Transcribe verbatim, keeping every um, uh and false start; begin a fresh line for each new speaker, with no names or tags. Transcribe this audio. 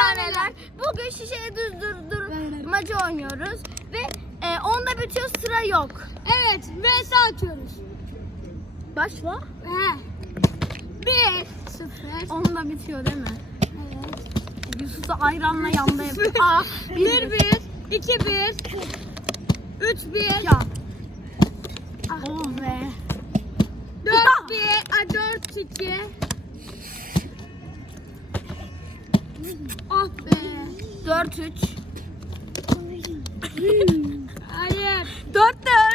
efsaneler. Bugün şişeyi düzdürmacı oynuyoruz ve e, onda bitiyor, sıra yok.
Evet, vs atıyoruz.
Başla.
He. Bir, sıfır.
Onda bitiyor değil mi?
Evet.
Yusuf da ayranla yanda yapıyor. Aa,
Bir, bir, iki, bir, üç, bir,
Ya. Oh be.
dört, bir, a, dört, iki. Ah be.
dört üç.
Hayır.
dört dört.